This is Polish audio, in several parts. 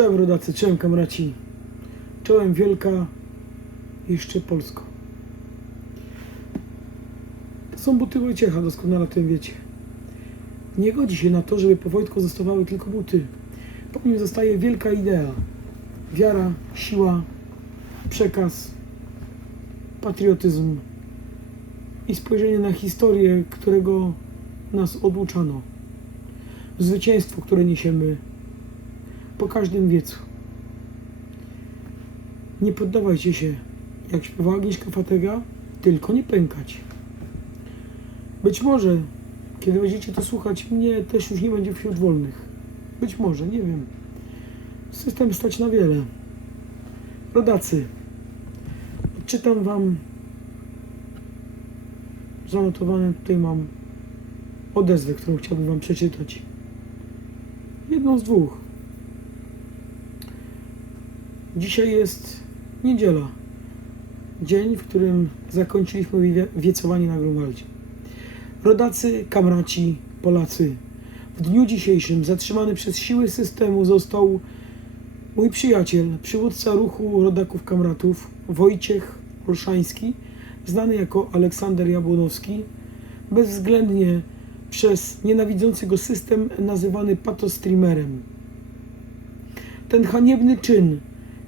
Czołem rodacy, czołem kamraci, czołem wielka jeszcze Polsko. To są buty Wojciecha, doskonale o tym wiecie. Nie godzi się na to, żeby po Wojtku zostawały tylko buty. Po nim zostaje wielka idea. Wiara, siła, przekaz, patriotyzm i spojrzenie na historię, którego nas oduczano. Zwycięstwo, które niesiemy po każdym wiecu. Nie poddawajcie się, jak śpiewa Agnieszka Fatega, tylko nie pękać. Być może, kiedy będziecie to słuchać, mnie też już nie będzie wśród wolnych. Być może, nie wiem. System stać na wiele. Rodacy, czytam wam zanotowane tutaj mam odezwę, którą chciałbym wam przeczytać. Jedną z dwóch. Dzisiaj jest niedziela. Dzień, w którym zakończyliśmy wie- wiecowanie na Grunwaldzie. Rodacy, kamraci, Polacy. W dniu dzisiejszym zatrzymany przez siły systemu został mój przyjaciel, przywódca ruchu rodaków kamratów, Wojciech Olszański, znany jako Aleksander Jabłonowski, bezwzględnie przez nienawidzący go system nazywany patostreamerem. Ten haniebny czyn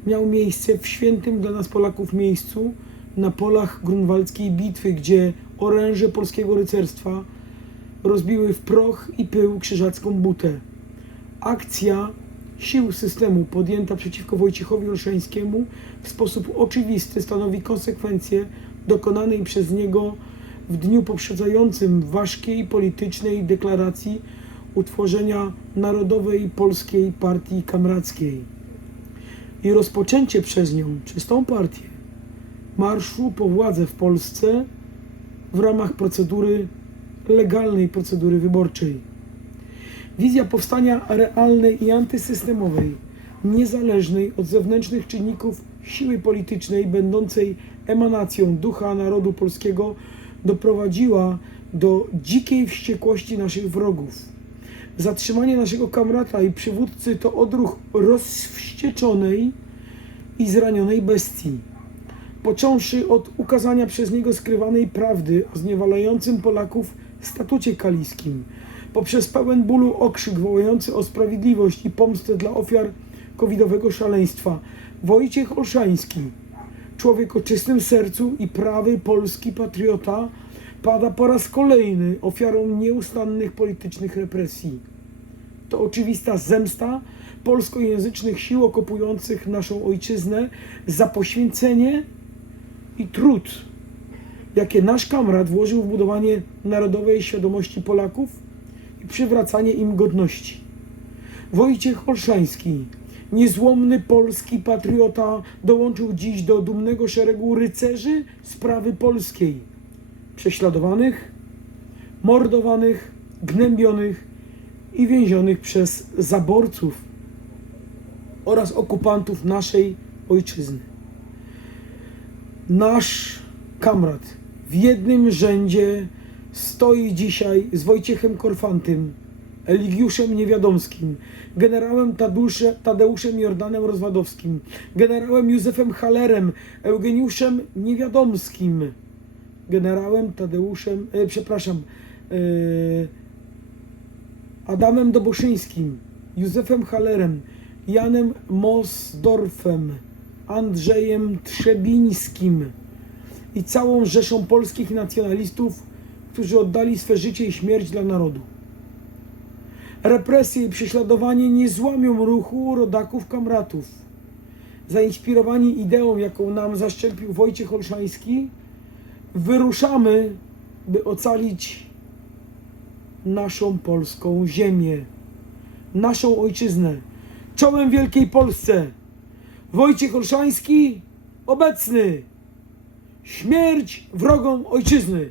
miał miejsce w świętym dla nas Polaków miejscu na polach grunwaldzkiej bitwy, gdzie oręże polskiego rycerstwa rozbiły w proch i pył krzyżacką butę. Akcja sił systemu podjęta przeciwko Wojciechowi Olszańskiemu w sposób oczywisty stanowi konsekwencję dokonanej przez niego w dniu poprzedzającym ważkiej politycznej deklaracji utworzenia Narodowej Polskiej Partii Kamrackiej i rozpoczęcie przez nią, przez tą partię, marszu po władzę w Polsce w ramach procedury, legalnej procedury wyborczej. Wizja powstania realnej i antysystemowej, niezależnej od zewnętrznych czynników siły politycznej, będącej emanacją ducha narodu polskiego, doprowadziła do dzikiej wściekłości naszych wrogów. Zatrzymanie naszego kamrata i przywódcy to odruch rozwścieczonej i zranionej bestii. Począwszy od ukazania przez niego skrywanej prawdy o zniewalającym Polaków statucie kaliskim, poprzez pełen bólu okrzyk wołający o sprawiedliwość i pomstę dla ofiar covidowego szaleństwa, Wojciech Olszański, człowiek o czystym sercu i prawy polski patriota, pada po raz kolejny ofiarą nieustannych politycznych represji. To oczywista zemsta polskojęzycznych sił okopujących naszą ojczyznę za poświęcenie i trud, jakie nasz kamrat włożył w budowanie narodowej świadomości Polaków i przywracanie im godności. Wojciech Olszański, niezłomny polski patriota, dołączył dziś do dumnego szeregu rycerzy sprawy polskiej, prześladowanych, mordowanych, gnębionych i więzionych przez zaborców oraz okupantów naszej ojczyzny. Nasz kamrat w jednym rzędzie stoi dzisiaj z Wojciechem Korfantym, Eligiuszem Niewiadomskim, generałem Tadusze, Tadeuszem Jordanem Rozwadowskim, generałem Józefem Halerem, Eugeniuszem Niewiadomskim, generałem Tadeuszem, e, przepraszam, e, Adamem Doboszyńskim, Józefem Halerem, Janem Mosdorfem, Andrzejem Trzebińskim i całą rzeszą polskich nacjonalistów, którzy oddali swe życie i śmierć dla narodu. Represje i prześladowanie nie złamią ruchu rodaków kamratów. Zainspirowani ideą, jaką nam zaszczepił Wojciech Olszański, wyruszamy, by ocalić naszą polską ziemię, naszą ojczyznę. Czołem Wielkiej Polsce! Wojciech Olszański obecny! Śmierć wrogom ojczyzny!